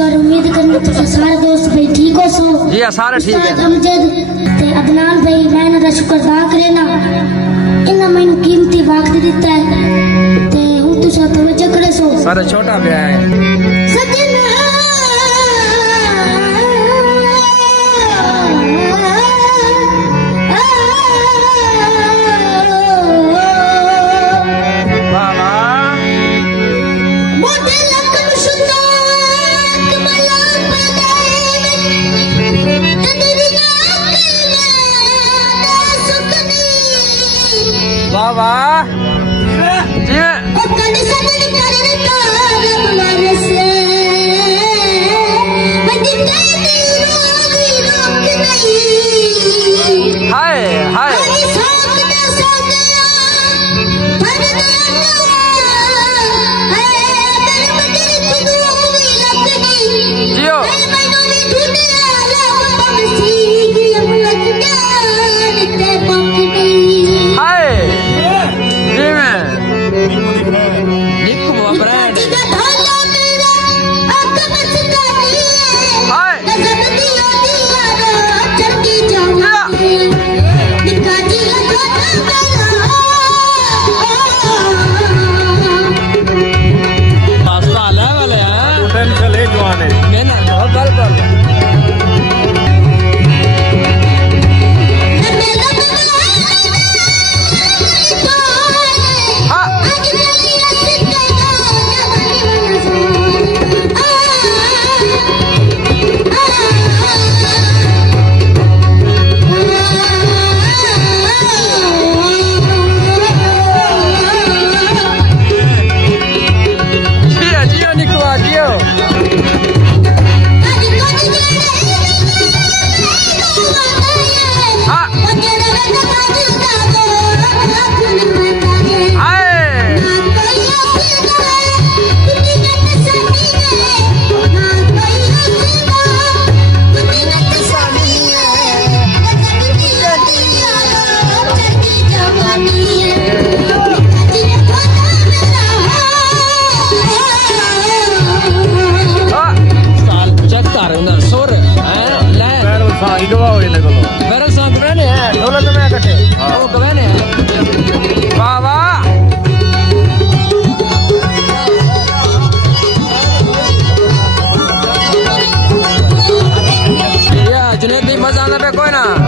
और उम्मीद करनी तुझे सारे दोस्त भाई ठीक हो सो जी सारे ठीक है अमजद ते अदनान भाई मैं इन्हां दा शुक्र अदा करे ना इन्हां मैनू कीमती वक्त दिता है ते हुण तुसा तवज्जो करे सो सारे छोटा ब्याह है सजना वाह वाह जी हाय हाय जियो जुनेद भी मजा आना पे कोई ना